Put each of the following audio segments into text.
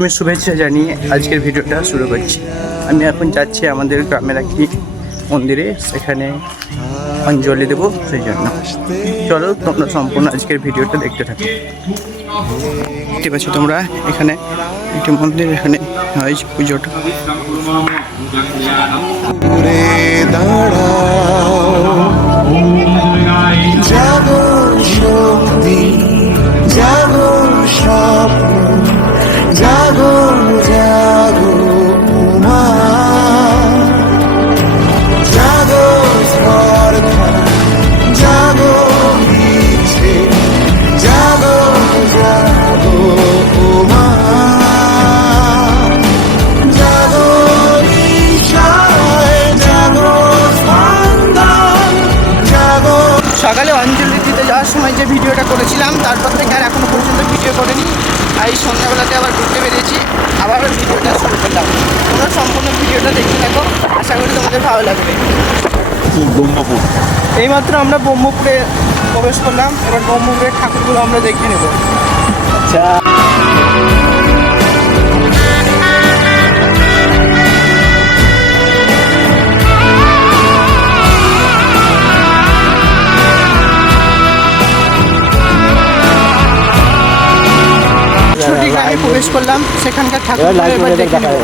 আমি শুভেচ্ছা জানিয়ে আজকের ভিডিওটা শুরু করছি। আমি এখন যাচ্ছি আমাদের গ্রামের একটি মন্দিরে, সেখানে অঞ্জলি দেবো, সেই জন্য চলো তোমরা সম্পূর্ণ আজকের ভিডিওটা দেখতে থাকো। দেখতে পাচ্ছ তোমরা এখানে একটি মন্দির, এখানে হয় পুজোটা। জাগো শক্তি, জাগো স্বপ্ন, জাগো জাগো মা, জাগো স্পর্ধা, জাগো ইচ্ছে, জাগো জাগো মা, জাগো ঈশ্বর, জাগো স্পন্দন, জাগো। সকালে অঞ্জলি দিতে যাওয়ার সময় যে ভিডিওটা করেছিলাম, তারপর থেকে আর এখনো পর্যন্ত ভিডিও করিনি। আর এই সন্ধ্যাবেলাতে আবার ঘুরতে বেরিয়েছি, আবার ভিডিওটা শুরু করলাম। তোমরা সম্পূর্ণ ভিডিওটা দেখতে থাকো, আশা করি তোমাদের ভালো লাগবে। ব্রহ্মপুর এইমাত্র আমরা ব্রহ্মপুরে প্রবেশ করলাম, এবার ব্রহ্মপুরের ঠাকুরগুলো আমরা দেখে নেব। আচ্ছা, ছুটি গ্রামে প্রবেশ করলাম, সেখানকার ঠাকুরগুলো এবার দেখে নেব।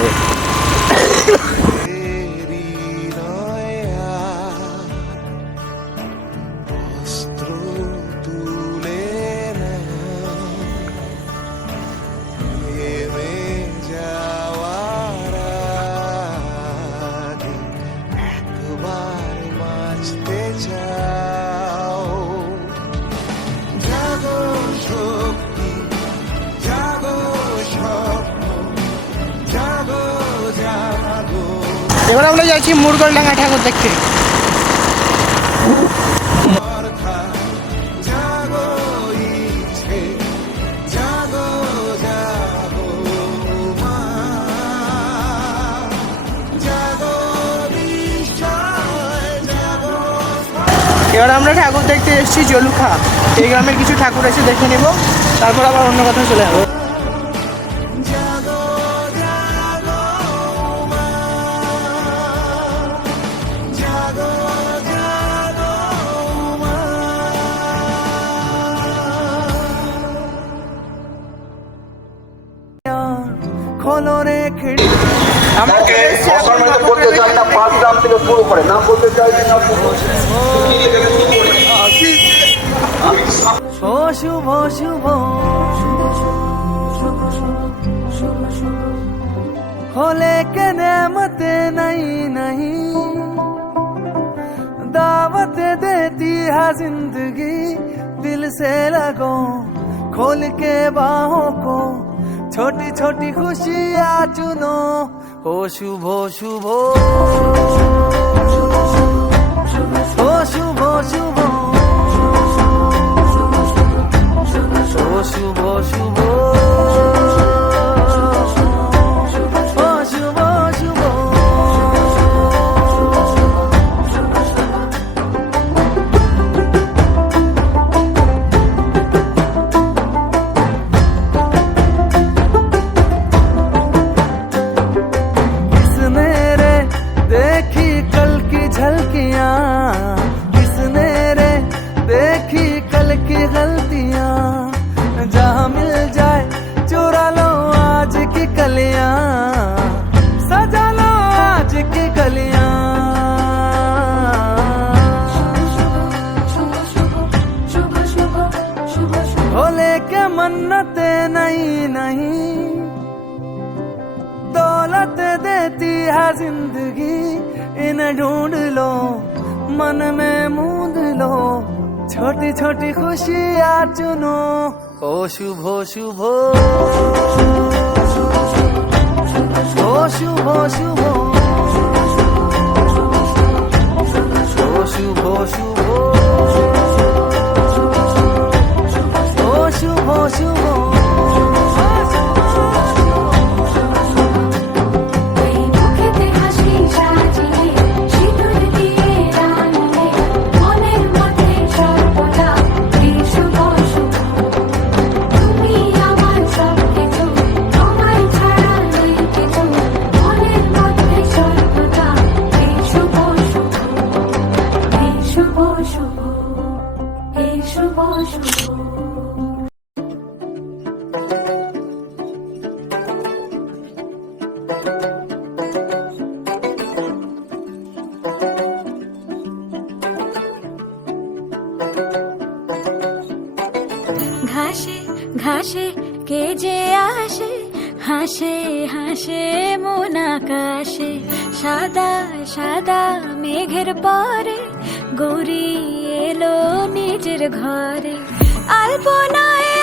এবার আমরা যাচ্ছি মুরগলডাঙ্গা ঠাকুর দেখতে। এবার আমরা ঠাকুর দেখতে এসেছি জলুখা। এই গ্রামের কিছু ঠাকুর এসে দেখে নেব, তারপর আবার অন্য কথা চলে যাবো। আমাকে অসম্মানিত করতে চাই না, 5 গ্রাম থেকে শুরু করে নাম বলতে চাই না। শুভ শুভ होले के नेमत नहीं नहीं, दावत देती है जिंदगी, दिल से लगो खोल के बाहों को, छोटी छोटी खुशियाँ चुनो, हो शुभ शुभ, हो शुभ शुभ, हो शुभ शुभ, हो शुभ शुभ। किसने रे देखी कल की झलकियाँ, किसने रे देखी कल की गलतियाँ, जहाँ मिल जाए चुरा लो आज की कलियाँ, सजा लो आज की गलियाँ। भोले के मन्नते नहीं नहीं, दौलत देती है जिंदगी, इन्हें ढूंढ लो मन में मूंद लो, छोटी छोटी खुशियाँ चुनो, ओ शुभ शुभ, ओ शुभ शुभ, ओ शुभ शुभ, ओ शुभ शुभ। শুভ শুভ, তুমি আমার সব কিছু। ঘাসে ঘাসে কে যে আসে হাসে হাসে মন আকাশে সাদা সাদা মেঘের পরে গৌরী এলো নিজের ঘরে আলপনায়